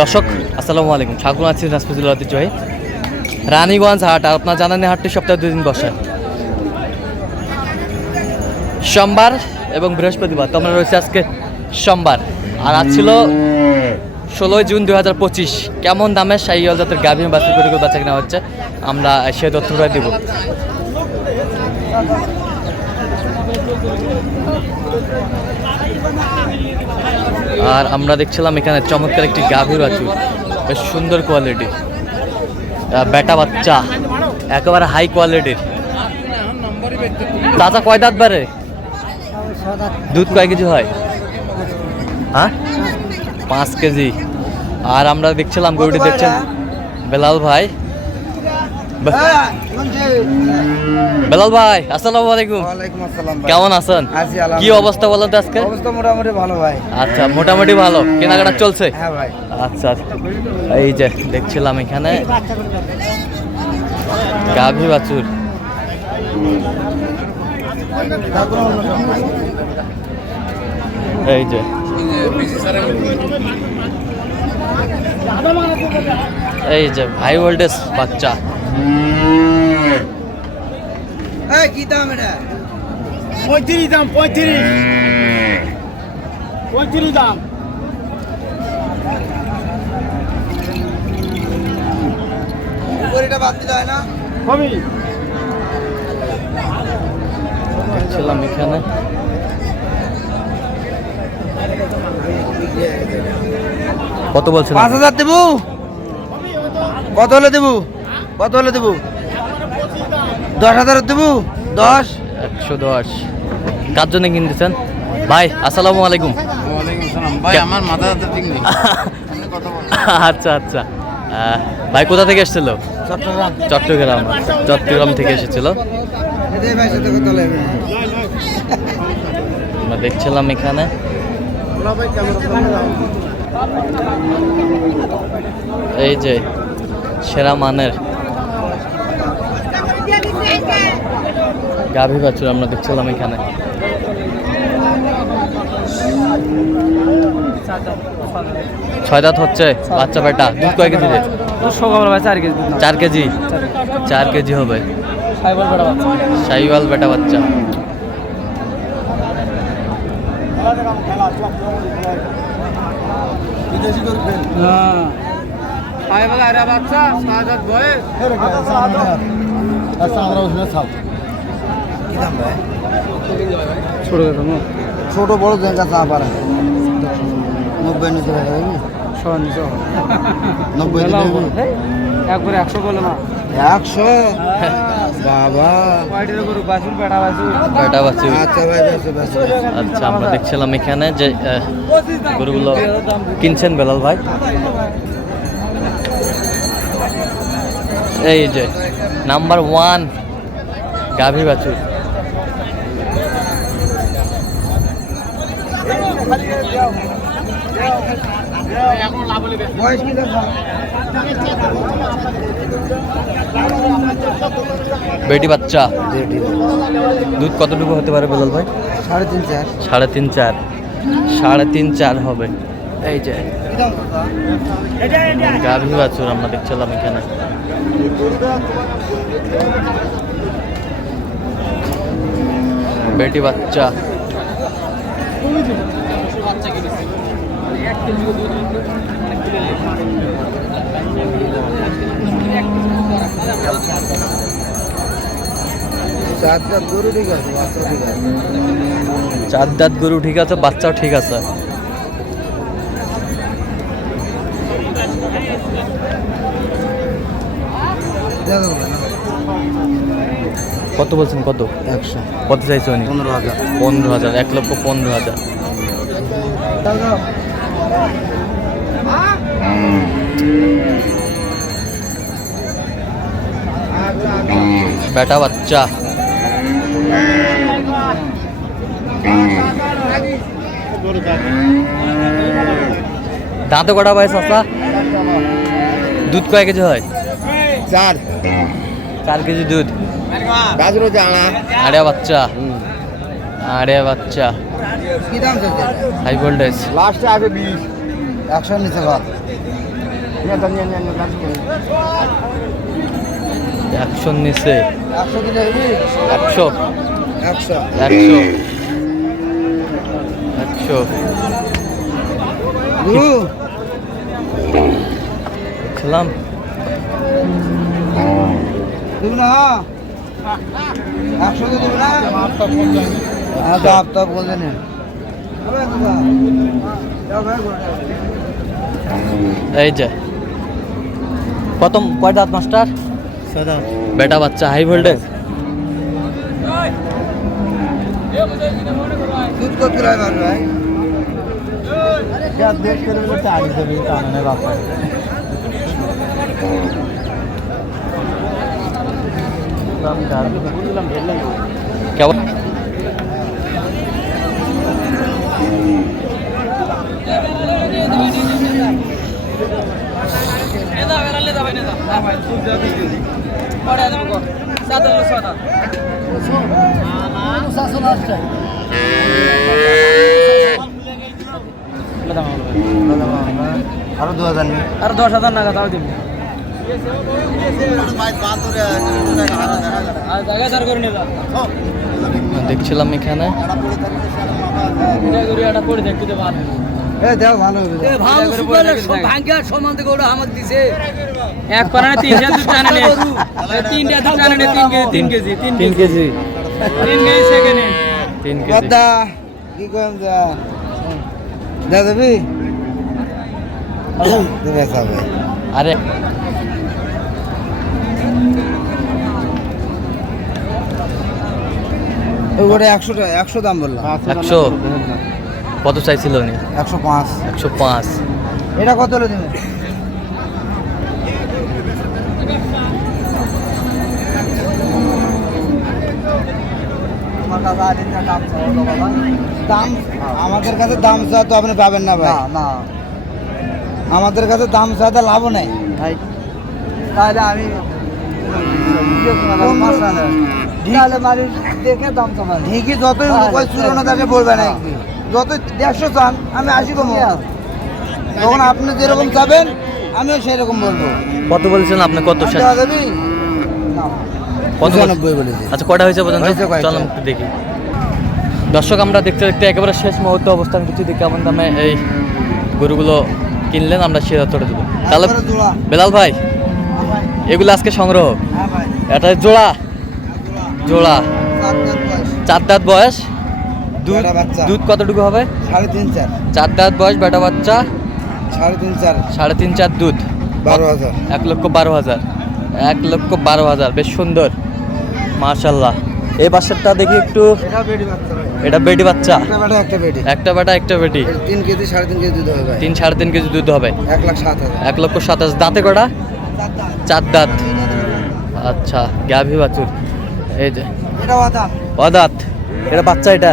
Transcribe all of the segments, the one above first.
দর্শক, আসসালামু আলাইকুম। ঠাকুর আছি রাজপুতুল ঐতিহ্যবাহী রানীগঞ্জ হাট আর আপনার জানানি হাটটি সপ্তাহে দুই দিন বসে। সোমবার এবং বৃহস্পতিবার, তো আমরা রয়েছে আজকে সোমবার। আর আজ ছিল ষোলোই জুন দু হাজার পঁচিশ। কেমন দামে শাহিওয়াল জাতের গাভীর বাচ্চা করে বাচ্চা কেনা হচ্ছে, আমরা সে তথ্যটা দিব। আর আমরা দেখছিলাম এখানে চমৎকার একটি গাভীর আছে বেশ সুন্দর কোয়ালিটি বেটা বাচ্চা। একেবারে হাই কোয়ালিটির তাজা কয় দাঁত বারে? দুধ কয় কেজি হয়? হ্যাঁ? পাঁচ কেজি। আর আমরা দেখছিলাম গরুটি দেখছেন বেলাল ভাই। বেলাল ভাই আসসালামু আলাইকুম। আসসালাম কেমন আছেন? কি অবস্থা বলেন তো আজকে? অবস্থা মোটামুটি ভালো ভাই। আচ্ছা মোটামুটি ভালো। কেনাকাটা চলছে? হ্যাঁ ভাই। আচ্ছা এই যে দেখছিলাম এখানে। গাভী বাছুর। এই যে। এই যে হাই ভোল্টেজ বাচ্চা। কি দাম এটা? পঁয়ত্রিশ দাম পঁয়ত্রিশ। পঁয়ত্রিশ দাম। উপরিটা বাদ দিলে হয় না? কবি। এখানে। কত বলছেন পাঁচ হাজার দেবো? কত হলে দেবো? কত হলে দেবো? দশ হাজার দেবো? দশ? একশো দশ। কার জন্য কিনতেছেন ভাই আসসালামু আলাইকুম। ভাই আমার মাথা ঠিক নেই। আচ্ছা আচ্ছা। ভাই কোথা থেকে এসেছিল? চট্টগ্রাম। চট্টগ্রাম চট্টগ্রাম থেকে এসেছিল। আমরা দেখছিলাম এখানে। এই যে সেরা মানের গাভী বাছুর আমরা দেখছিলাম এখানে। ছয় দাঁত হচ্ছে বাচ্চা বেটা দুধ কয় কেজি চার কেজি। চার কেজি চার কেজি হবে। সাইওয়াল বেটা বাচ্চা। হ্যাঁ। বাচ্চা কি দাম ভাই? ছোট ছোট বড় দেখা চা পারে। নব্বই নিচে দেখা যাবে সহ নিচে নব্বই দিলে একশো বলে না। বাবা। আচ্ছা আচ্ছা আমরা দেখছিলাম এখানে যে গরুগুলো কিনছেন বেলাল ভাই। এই যে নাম্বার ওয়ান গাভী বাছুর। বেটি বাচ্চা? দুধ কতটুকু হতে পারে বেলাল ভাই? সাড়ে তিন চার। সাড়ে তিন চার সাড়ে তিন চার হবে। এই যে। গাভী বাছুর আমরা দেখছিলাম এখানে। বেটি বাচ্চা। চারটা গরু ঠিক আছে বাচ্চা ঠিক আছে চার দাঁত গরু ঠিক আছে বাচ্চাও ঠিক আছে। কত বলছেন কত? একশো। কত চাইছো উনি? পনেরো হাজার। পনেরো হাজার এক লক্ষ পনেরো হাজার। বেটা বাচ্চা। দাঁতে কটা পায় সস্তা দুধ কয় কেজি হয়? চার। চার কেজি দুধ। গাজরও জানা আড়ে। বাচ্চা। আড়ে বাচ্চা। কি দাম চলছে হাই ভোল্টেজ লাস্টে আগে বিশ। একশো নিচে বাদ। একশোর নিচে। একশো একশো। একশো। একশো। একশো। খেলাম। দেবু না একশো দেবু না। আচ্ছা আপনার বলতে নেন এই যে। প্রথম কয় দাঁত মাস্টার বেটা বাচ্চা হাই ভোল্টেজ দুধ কত করে হয় ভাই? কেমন? আরও দু হাজার আর দশ হাজার টাকা তাও দিবি। দেখছিলাম এখানে। এক পারানে তিন কেজি তিন কেজি তিন তিন কেজি। তিন কেজি সেকেন্ডে তিন কেজি। কি কম যা? দা দেবি। আরে। ওটা একশো টাকা একশো দাম বললাম। একশো? কত চাইছিল উনি? একশো পাঁচ। একশো পাঁচ। এটা কত হলো দেবে দাম আমাদের কাছে দাম চাওয়া তো আপনি পাবেন না ভাই। না আমাদের কাছে দাম চাওয়াতে লাভও নেই। ভাই তাহলে আমি তাহলে দেখে দাম যতই চুরানো তাকে বলবে না যত দেড়শো চান আমি আশি কম। তখন আপনি যেরকম চাবেন আমিও সেরকম বলব। কত বলছেন আপনি? কত পঁচানব্বই বলেছি। আচ্ছা কটা হয়েছে পর্যন্ত? হয়েছে একটু দেখি। দর্শক আমরা দেখতে দেখতে একেবারে শেষ মুহূর্তে অবস্থান করছি। দেখি কেমন দামে এই গরুগুলো কিনলেন আমরা সে তথ্যটা দেবো তাহলে জোড়া। বেলাল ভাই এগুলো আজকে সংগ্রহ। হ্যাঁ এটা জোড়া। জোড়া। চার দাঁত বয়স। দুধ। দুধ কতটুকু হবে? সাড়ে তিন চার। চার দাঁত বয়স বেটা বাচ্চা? সাড়ে তিন চার। সাড়ে তিন চার দুধ। বারো হাজার। এক লক্ষ বারো হাজার। এক লক্ষ বারো হাজার। বেশ সুন্দর। মার্শাল্লাহ এই বাচ্চাটা দেখি একটু এটা বেটি বাচ্চা একটা বেটা একটা বেটা। একটা বেটি তিন কেজি সাড়ে তিন কেজি দুধ হবে তিন সাড়ে তিন কেজি দুধ হবে। এক লাখ সাত হাজার। এক লক্ষ সাতাশ দাঁতে কটা? চার দাঁত। আচ্ছা গাভী বাছুর। এই যে। এটা অদাঁত এটা বাচ্চা এটা?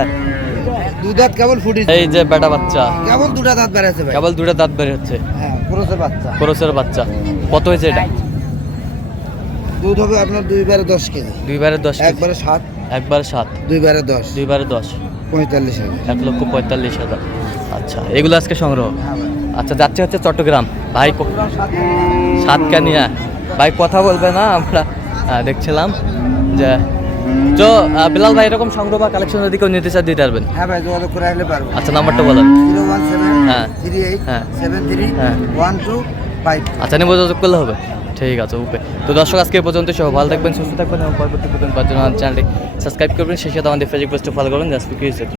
দুই দাঁত কেবল ফুটি এই যে বেটা বাচ্চা। কেবল দুটা দাঁত বেড়েছে ভাই। কেবল দুটো দাঁত বের হচ্ছে হ্যাঁ পুরোসের বাচ্চা। খরচের বাচ্চা। কত হয়েছে এটা? দুধ হবে আপনার দুই বারে দশ কেজি। দুইবারে দশ একবারে সাত। একবারে সাত। দুই বারে দশ। দুইবারে দশ। পঁয়তাল্লিশ হাজার এক লক্ষ পঁয়তাল্লিশ হাজার। আচ্ছা এগুলো আজকে সংগ্রহ? হ্যাঁ আচ্ছা যাচ্ছে হচ্ছে চট্টগ্রাম। ভাই সাতকানিয়া। ভাই কথা বলবে না আমরা দেখছিলাম। যে। তো বিলাল ভাই এরকম সংগ্রহ বা কালেকশন যদি কেউ নিতে দিতে পারবেন? হ্যাঁ ভাই যোগাযোগ করে আসলে পারব। আচ্ছা নাম্বারটা বলেন। জিরো ওয়ান সেভেন হ্যাঁ। থ্রি এইট হ্যাঁ। সেভেন থ্রি হ্যাঁ। One two five. আচ্ছা নিয়ে যোগাযোগ করলে হবে। ঠিক আছে ওকে। তো দর্শক আজকে পর্যন্ত সব ভালো থাকবেন সুস্থ থাকবেন এবং পরবর্তী পর্যন্ত চ্যানেলটি সাবস্ক্রাইব করবেন। সেই সাথে আমাদের ফেসবুক পেজটা ফলো করবেন। জাস্ট